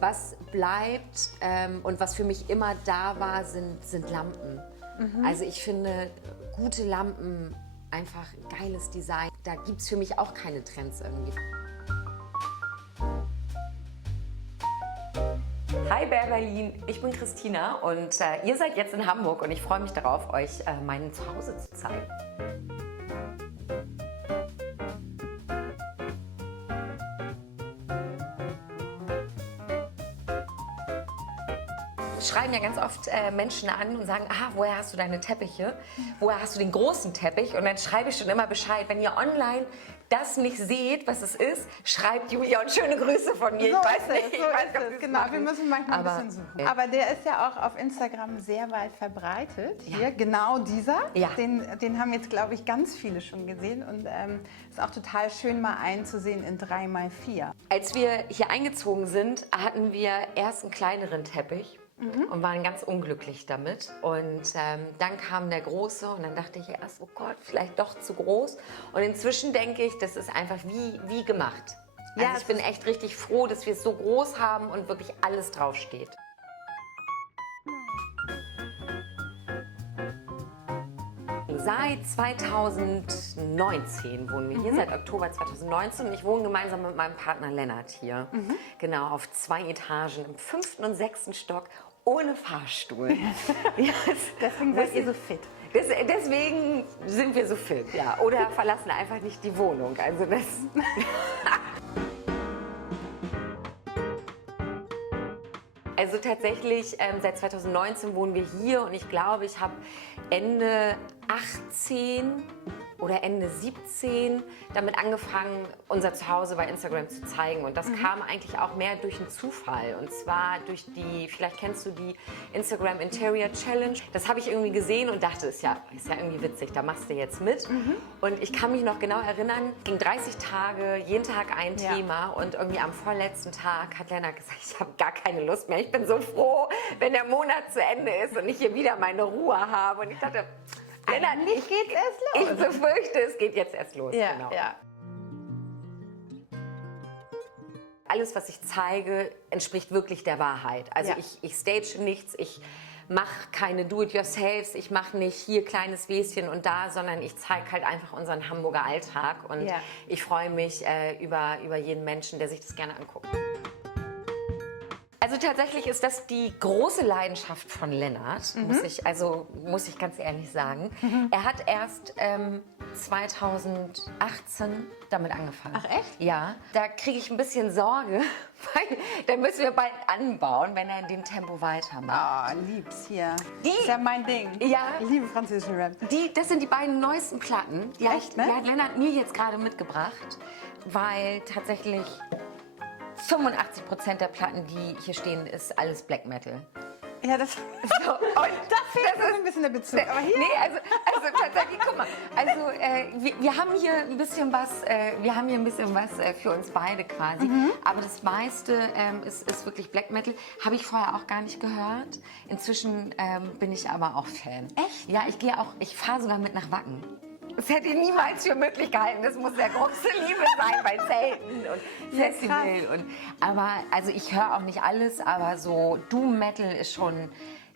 Was bleibt und was für mich immer da war, sind Lampen. Also ich finde gute Lampen einfach geiles Design. Da gibt es für mich auch keine Trends irgendwie. Hi Bär Berlin, ich bin Christina und ihr seid jetzt in Hamburg und ich freue mich darauf, euch mein Zuhause zu zeigen. Schreiben ja ganz oft Menschen an und sagen, woher hast du deine Teppiche? Woher hast du den großen Teppich? Und dann schreibe ich schon immer Bescheid. Wenn ihr online das nicht seht, was es ist, schreibt Julia und schöne Grüße von mir. So ich weiß nicht, so ist es. Genau, wir müssen manchmal ein bisschen suchen. Aber der ist ja auch auf Instagram sehr weit verbreitet. Ja. Hier, genau dieser. Ja. Den haben jetzt, glaube ich, ganz viele schon gesehen. Und ist auch total schön, mal einzusehen in 3x4. Als wir hier eingezogen sind, hatten wir erst einen kleineren Teppich. Und waren ganz unglücklich damit. Und dann kam der große und dann dachte ich erst, oh Gott, vielleicht doch zu groß. Und inzwischen denke ich, das ist einfach wie gemacht. Also Ja, ich bin echt richtig froh, dass wir es so groß haben und wirklich alles draufsteht. Seit 2019 wohnen wir hier, seit Oktober 2019. Und ich wohne gemeinsam mit meinem Partner Lennart hier. Genau, auf 2 Etagen, im 5. und 6. Stock, ohne Fahrstuhl. Ja, Deswegen seid ihr so fit. Deswegen sind wir so fit, ja. Oder verlassen einfach nicht die Wohnung. Also das. Also tatsächlich, seit 2019 wohnen wir hier und ich glaube, ich habe Ende 18 oder Ende 17 damit angefangen, unser Zuhause bei Instagram zu zeigen. Und das kam eigentlich auch mehr durch einen Zufall. Und zwar durch die, vielleicht kennst du die Instagram Interior Challenge. Das habe ich irgendwie gesehen und dachte, ist ja irgendwie witzig, da machst du jetzt mit. Und ich kann mich noch genau erinnern, ging 30 Tage, jeden Tag ein Thema. Und irgendwie am vorletzten Tag hat Lennart gesagt, ich habe gar keine Lust mehr. Ich bin so froh, wenn der Monat zu Ende ist und ich hier wieder meine Ruhe habe. Und ich dachte, Eigentlich geht's erst los. ich befürchte, es geht jetzt erst los. Ja, Genau. ja. Alles, was ich zeige, entspricht wirklich der Wahrheit. Also Ja. ich stage nichts, ich mache keine Do-it-yourselfs, ich mache nicht hier kleines Wäschen und da, sondern ich zeige halt einfach unseren Hamburger Alltag. Und ich freue mich über jeden Menschen, der sich das gerne anguckt. Also tatsächlich ist das die große Leidenschaft von Lennart, muss ich ganz ehrlich sagen. Er hat erst 2018 damit angefangen. Ach echt? Ja, da kriege ich ein bisschen Sorge, weil dann müssen wir bald anbauen, wenn er in dem Tempo weitermacht. Oh, lieb's hier. Die- Ist ja mein Ding. Ja. Ich liebe französischen Rap. Das sind die beiden neuesten Platten. Die Echt, ne? die hat Lennart mir jetzt gerade mitgebracht, weil tatsächlich 85% der Platten, die hier stehen, ist alles Black Metal. Ja, das, So, und da fehlt mir ein bisschen der Bezug. Aber hier, Nee, also tatsächlich, guck mal, also wir haben hier ein bisschen was, für uns beide quasi, aber das meiste ist wirklich Black Metal, habe ich vorher auch gar nicht gehört. Inzwischen bin ich aber auch Fan. Echt? Ja, ich fahre sogar mit nach Wacken. Das hätte ich niemals für möglich gehalten. Das muss ja große Liebe sein bei Zelten und Festival. Aber also ich höre auch nicht alles, aber so Doom Metal ist schon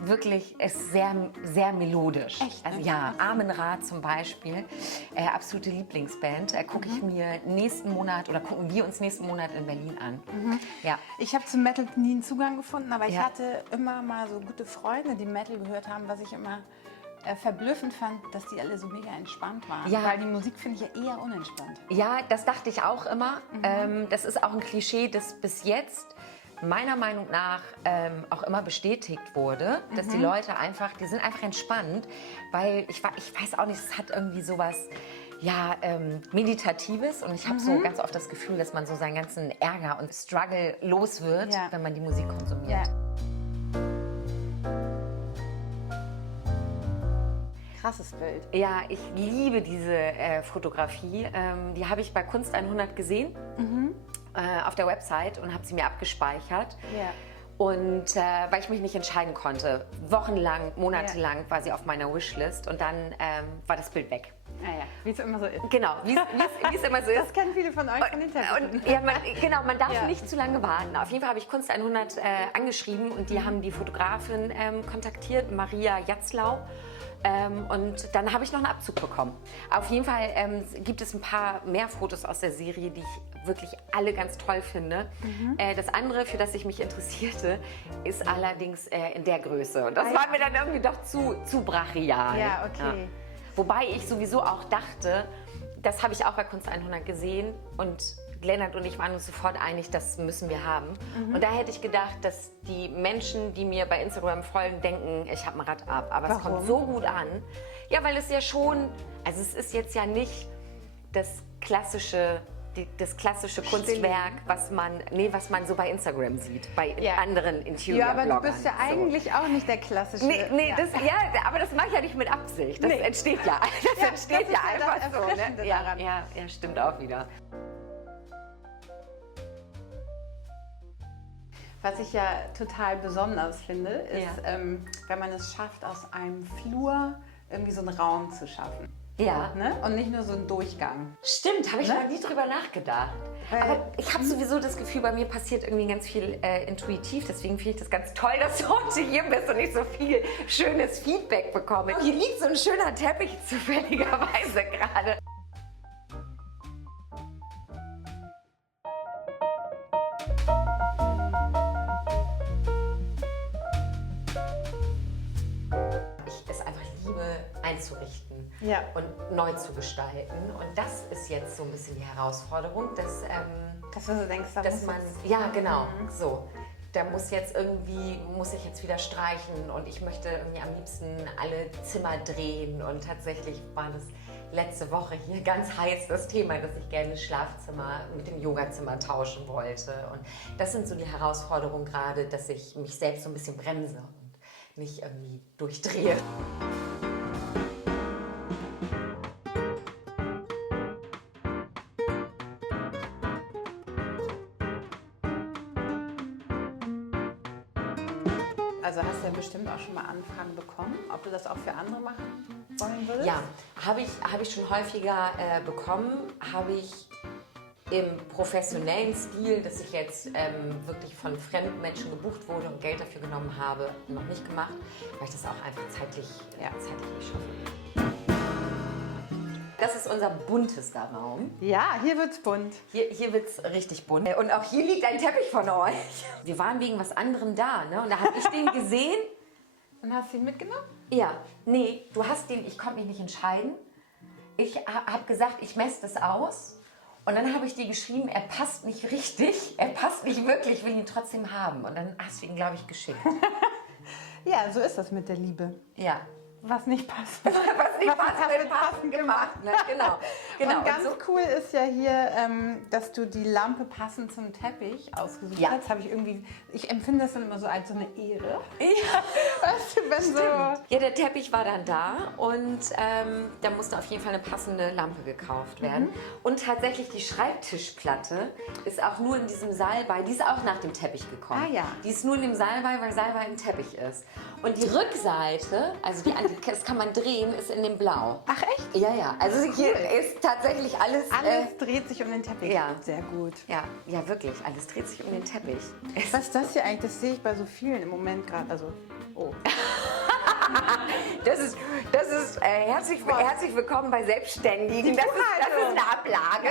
wirklich sehr, sehr melodisch. Echt, ne? Also ja, Amen-Ra zum Beispiel, absolute Lieblingsband. Gucken wir uns nächsten Monat in Berlin an. Ja. ich habe zum Metal nie einen Zugang gefunden, aber ich hatte immer mal so gute Freunde, die Metal gehört haben, was ich immer verblüffend fand, dass die alle so mega entspannt waren. Ja. Weil die Musik finde ich ja eher unentspannt. Ja, das dachte ich auch immer. Das ist auch ein Klischee, das bis jetzt meiner Meinung nach auch immer bestätigt wurde, dass die Leute die sind einfach entspannt, weil ich weiß auch nicht, es hat irgendwie sowas Meditatives und ich habe so ganz oft das Gefühl, dass man so seinen ganzen Ärger und Struggle los wird, wenn man die Musik konsumiert. Ja. Krasses Bild. Ja, ich liebe diese Fotografie. Die habe ich bei Kunst 100 gesehen auf der Website und habe sie mir abgespeichert. Ja. Und weil ich mich nicht entscheiden konnte, wochenlang, monatelang war sie auf meiner Wishlist und dann war das Bild weg. Naja, wie es immer so ist. Genau, wie es immer so ist. Das kennen viele von euch von den Teppichen. Und, ja, man darf nicht zu lange warten. Auf jeden Fall habe ich Kunst 100 angeschrieben und die haben die Fotografin kontaktiert, Maria Jatzlau. Und dann habe ich noch einen Abzug bekommen. Auf jeden Fall gibt es ein paar mehr Fotos aus der Serie, die ich wirklich alle ganz toll finde. Das andere, für das ich mich interessierte, ist allerdings in der Größe. Und das war mir dann irgendwie doch zu brachial. Ja, okay. Ja. Wobei ich sowieso auch dachte, das habe ich auch bei Kunst 100 gesehen und Lennart und ich waren uns sofort einig, das müssen wir haben. Und da hätte ich gedacht, dass die Menschen, die mir bei Instagram folgen, denken, ich habe ein Rad ab. Aber es kommt so gut an. Ja, weil es ja schon, also es ist jetzt ja nicht das klassische Kunstwerk, was man so bei Instagram sieht, bei anderen Interior-Bloggern. Ja, aber du bist ja eigentlich auch nicht der klassische. Nee, aber das mache ich ja nicht mit Absicht. Das entsteht ja. Das entsteht ja einfach so. Ne? Ja, stimmt auch wieder. Was ich ja total besonders finde, ist, wenn man es schafft, aus einem Flur irgendwie so einen Raum zu schaffen. Ja. Ne? Und nicht nur so einen Durchgang. Stimmt, habe ich noch nie drüber nachgedacht. Aber ich habe sowieso das Gefühl, bei mir passiert irgendwie ganz viel intuitiv. Deswegen finde ich das ganz toll, dass du heute hier bist und ich so viel schönes Feedback bekomme. Hier liegt so ein schöner Teppich zufälligerweise gerade. Einzurichten und neu zu gestalten. Und das ist jetzt so ein bisschen die Herausforderung, dass du denkst, dass man, ja genau, so. Da muss ich jetzt wieder streichen und ich möchte irgendwie am liebsten alle Zimmer drehen und tatsächlich war das letzte Woche hier ganz heiß das Thema, dass ich gerne das Schlafzimmer mit dem Yogazimmer tauschen wollte. Und das sind so die Herausforderungen gerade, dass ich mich selbst so ein bisschen bremse und nicht irgendwie durchdrehe. Also hast du ja bestimmt auch schon mal Anfragen bekommen, ob du das auch für andere machen wollen würdest? Ja, habe ich schon häufiger bekommen, habe ich im professionellen Stil, dass ich jetzt wirklich von fremden Menschen gebucht wurde und Geld dafür genommen habe, noch nicht gemacht, weil ich das auch einfach zeitlich nicht schaffe. Das ist unser buntester Raum. Ja, hier wird's bunt. Hier wird's richtig bunt. Und auch hier liegt ein Teppich von euch. Wir waren wegen was anderem da, ne? Und da habe ich den gesehen. Und hast du ihn mitgenommen? Ja, nee, du hast den, ich konnte mich nicht entscheiden. Ich habe gesagt, ich messe das aus. Und dann habe ich dir geschrieben, er passt nicht richtig, er passt nicht wirklich, will ihn trotzdem haben. Und dann hast du ihn, glaube ich, geschickt. Ja, so ist das mit der Liebe. Ja. Was nicht passt. Was nicht passt, wird passend gemacht. Ne? Genau. Und ganz cool ist ja hier, dass du die Lampe passend zum Teppich ausgesucht hast. Ich empfinde das dann immer so als so eine Ehre. Ja. Weißt du, wenn so... Ja, der Teppich war dann da und da musste auf jeden Fall eine passende Lampe gekauft werden. Und tatsächlich die Schreibtischplatte ist auch nur in diesem Salbei, die ist auch nach dem Teppich gekommen. Ah ja. Die ist nur in dem Salbei, weil Salbei ein Teppich ist. Und die Rückseite, also das kann man drehen, ist in dem Blau. Ach echt? Ja. Also hier ist tatsächlich alles... Alles dreht sich um den Teppich. Ja. Sehr gut. Ja, wirklich. Alles dreht sich um den Teppich. Was ist das hier eigentlich? Das sehe ich bei so vielen im Moment gerade. Also, Das ist herzlich willkommen bei Selbstständigen. Das ist eine Ablage.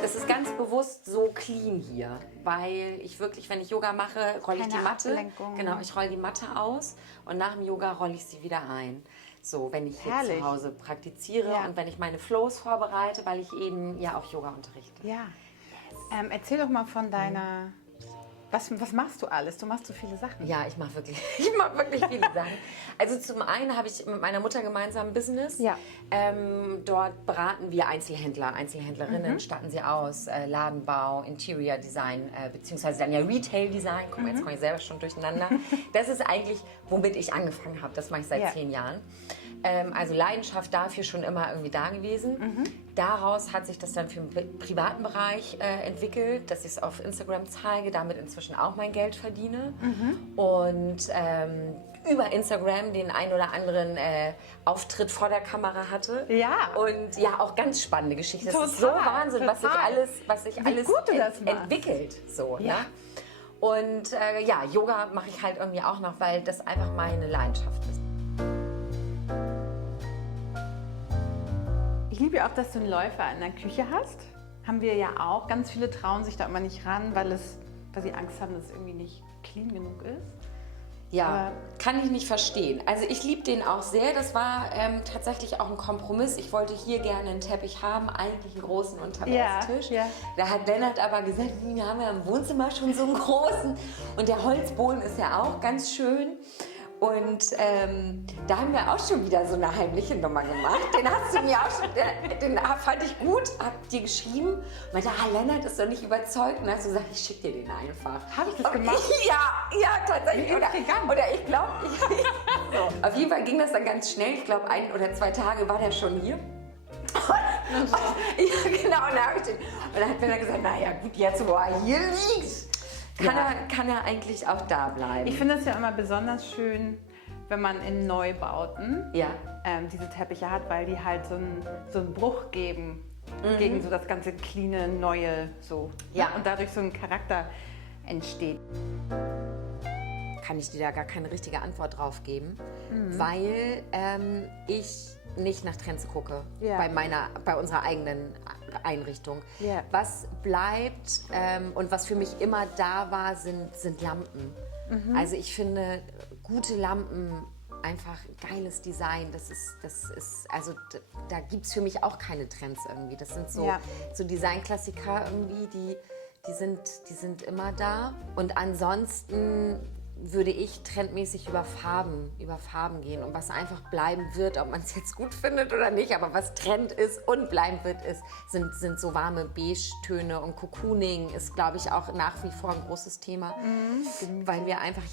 Das ist ganz bewusst so clean hier, weil ich wirklich, wenn ich Yoga mache, rolle ich die Matte. Ablenkung. Genau, ich rolle die Matte aus und nach dem Yoga rolle ich sie wieder ein. So, wenn ich jetzt zu Hause praktiziere und wenn ich meine Flows vorbereite, weil ich eben ja auch Yoga unterrichte. Ja. Erzähl doch mal von deiner... Was machst du alles? Du machst so viele Sachen. Ja, ich mache wirklich viele Sachen. Also zum einen habe ich mit meiner Mutter gemeinsam ein Business. Ja. Dort beraten wir Einzelhändlerinnen, statten sie aus, Ladenbau, Interior Design, beziehungsweise dann ja Retail Design. Guck mal, jetzt komme ich selber schon durcheinander. Das ist eigentlich, womit ich angefangen habe. Das mache ich seit 10 Jahren. Also Leidenschaft dafür schon immer irgendwie da gewesen. daraus hat sich das dann für den privaten Bereich entwickelt, dass ich es auf Instagram zeige, damit inzwischen auch mein Geld verdiene. Und über Instagram den ein oder anderen Auftritt vor der Kamera hatte. Ja. Und ja, auch ganz spannende Geschichte. Das ist so Total, Wahnsinn, was sich alles gut du das machst. entwickelt. So, Ja. ne? Und ja, Yoga mache ich halt irgendwie auch noch, weil das einfach meine Leidenschaft ist. Ich liebe ja auch, dass du einen Läufer in der Küche hast. Haben wir ja auch. Ganz viele trauen sich da immer nicht ran, weil sie Angst haben, dass es irgendwie nicht clean genug ist. Ja, kann ich nicht verstehen. Also ich liebe den auch sehr. Das war tatsächlich auch ein Kompromiss. Ich wollte hier gerne einen Teppich haben, eigentlich einen großen Unterwärtstisch. Ja. Da hat Lennart aber gesagt, wir haben ja im Wohnzimmer schon so einen großen. Und der Holzboden ist ja auch ganz schön. Und da haben wir auch schon wieder so eine heimliche Nummer gemacht. Den hast du mir auch schon, den fand ich gut, hab dir geschrieben. Und meinte, Lennart ist doch nicht überzeugt. Und dann hast du gesagt, ich schicke dir den einfach. Habe ich das gemacht? Ja, tatsächlich. Oder ich glaube, so. Auf jeden Fall ging das dann ganz schnell. Ich glaube, 1 oder 2 Tage war der schon hier. Ja, genau. Und dann hat Lennart gesagt, naja gut, jetzt wo er hier liegt, kann er eigentlich auch da bleiben. Ich finde es ja immer besonders schön, wenn man in Neubauten diese Teppiche hat, weil die halt so einen Bruch geben gegen so das ganze cleane, neue so. Ja. Und dadurch so ein Charakter entsteht. Kann ich dir da gar keine richtige Antwort drauf geben, weil ich nicht nach Trends gucke bei unserer eigenen Einrichtung. Ja. Was bleibt und was für mich immer da war, sind Lampen. Also ich finde gute Lampen einfach geiles Design. Also da gibt es für mich auch keine Trends irgendwie. Das sind so Designklassiker irgendwie, die sind immer da. Und ansonsten würde ich trendmäßig über Farben gehen und was einfach bleiben wird, ob man es jetzt gut findet oder nicht, aber was Trend ist und bleiben wird, sind so warme Beige-Töne und Cocooning ist, glaube ich, auch nach wie vor ein großes Thema, weil wir einfach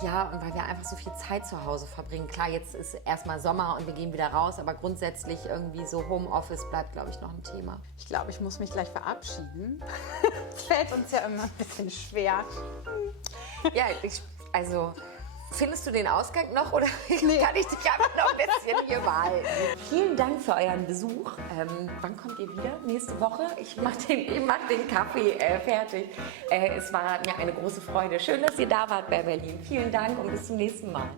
so viel Zeit zu Hause verbringen. Klar, jetzt ist erstmal Sommer und wir gehen wieder raus, aber grundsätzlich irgendwie so Homeoffice bleibt, glaube ich, noch ein Thema. Ich glaube, ich muss mich gleich verabschieden. Fällt uns ja immer ein bisschen schwer. Ja, also, findest du den Ausgang noch oder kann ich dich einfach noch ein bisschen hier behalten? Vielen Dank für euren Besuch. Wann kommt ihr wieder? Nächste Woche? Ich mach den Kaffee fertig. Es war mir eine große Freude. Schön, dass ihr da wart bei Berlin. Vielen Dank und bis zum nächsten Mal.